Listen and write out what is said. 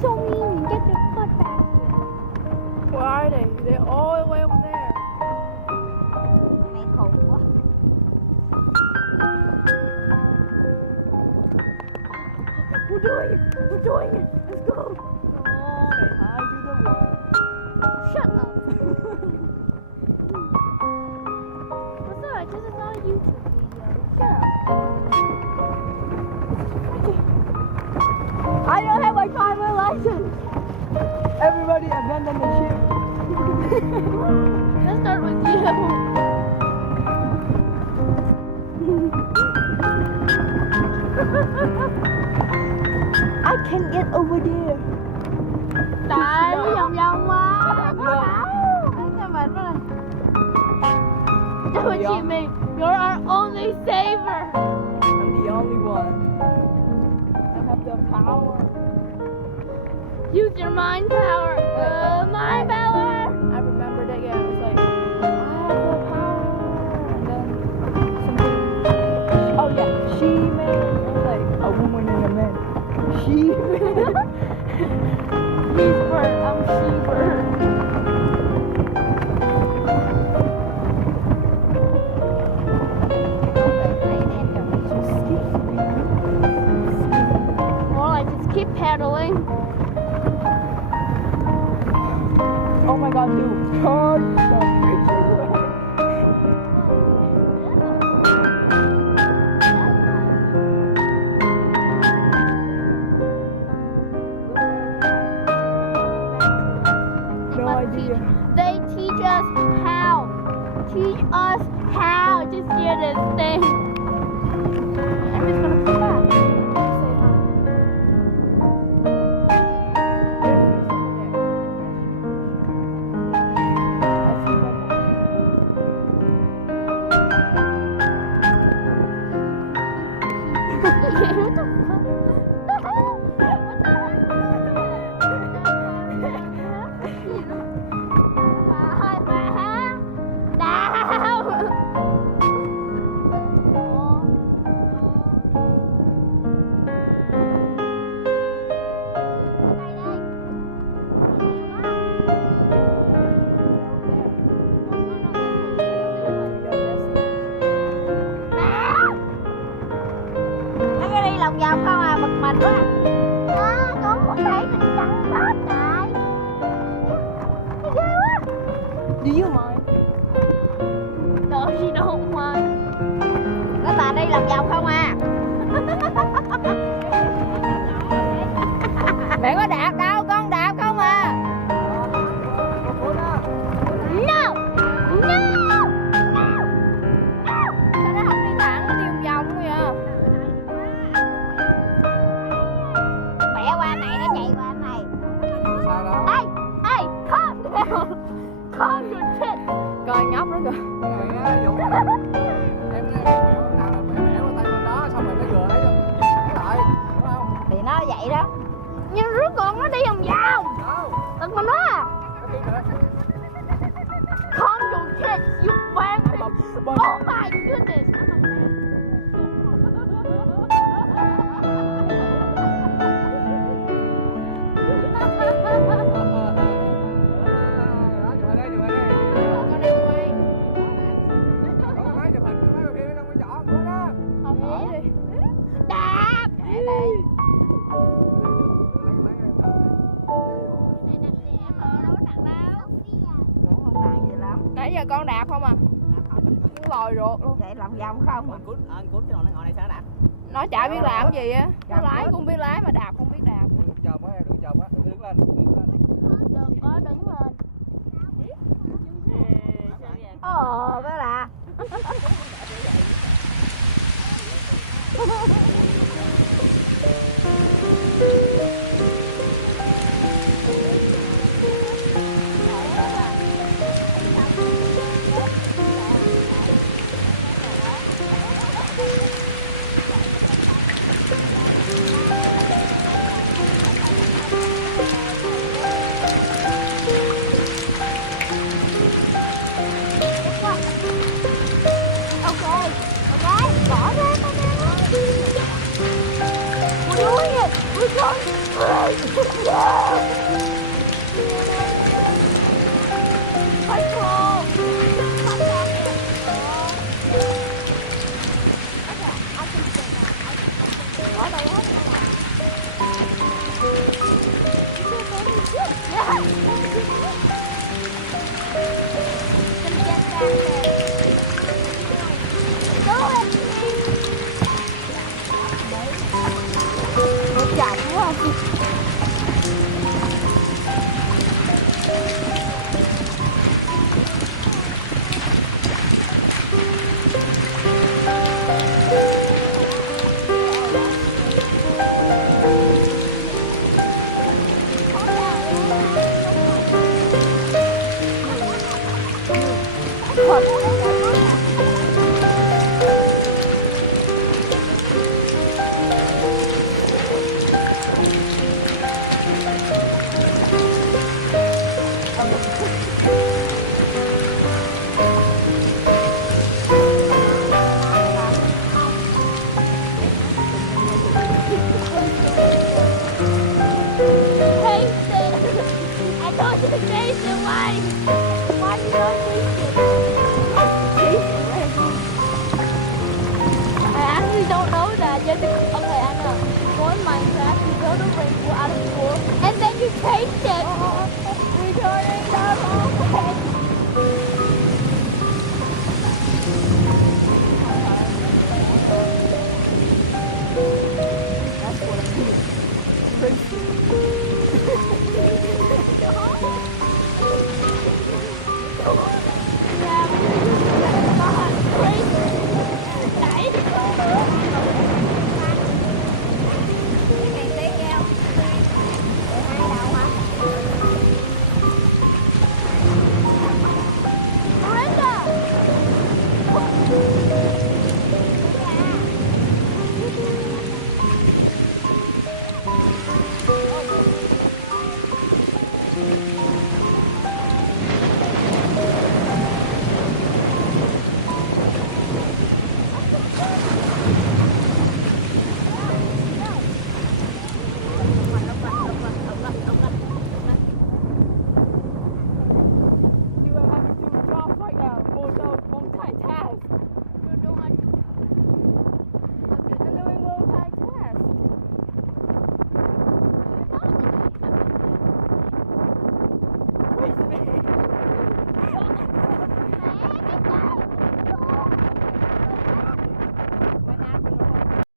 so mean. You get your foot back here. Where are they? They're all the way over there. Mày khùng quá. We're doing it. We're doing it. Let's go. Say hi to the world. Shut up. Besides, this is not a YouTube video. Shut up. I don't have my driver's license. Everybody abandon the ship. Let's start with you. I can't get over there. Tại nó vòng vòng quá. Cho mình rồi. Do what you mean. You're our only saver. I'm the only one. I have the power. Use your mind power. Mind power. I remember that, yeah, it was like, I have the power. And then something, oh yeah, She-Man. It was like a woman and a man. She-Man. He's bird. I'm she-bird. More like just keep pedaling. Oh my god, dude. Turn the picture away. No idea. They teach us how. Teach us how. Just do this thing. I'm just gonna come back. Lòng vòng không à, bực mình quá. Con muốn thấy mình trắng hết trời. Ghê quá. Do you mind? No, she don't mind. Các bạn đi lòng vòng không à? Mẹ có đạp đâu, con đạp không à? No! No! Sao nó không đi thẳng, nó đi vòng vòng vậy à? Bẻ qua này, nó chạy qua này. Sao đâu? Hey! Hey! Calm down! Calm your shit! Coi nhóc đó kìa. Cái này á, Dũng. Em nào là bẻ tay bên đó, xong rồi nó vừa ấy rồi lại, đúng không? Thì nó vậy đó. Nhưng rốt cuộc nó đi vòng vòng! Đâu? Tật mình đó à! Cái kia kìa. Calm your shit, you bastard! Oh my goodness! Đó, chụp hình đây, chụp hình đây. Con đang quay. Có cái máy chụp hình, cái máy kia nó không có chọn nữa đó. Không hỏi đi. Đạp! Kệ đi. Cũng không nặng gì lắm. Nãy giờ con đạp không à? Con lòi ruột luôn. Chạy lòng vòng không à? Anh cút cho nó ngồi này sao đạp? Nó chả biết làm gì á. Nó lái cũng biết lái mà đạp không biết đạp. Đừng chồm quá, đừng chồm quá, đứng lên, đứng lên. Đừng có đứng lên. Ồ, đó là. We're doing it! We're going! Nó chậm quá. Hãy subscribe cho kênh Ghiền Mì Gõ để không bỏ lỡ những video hấp dẫn.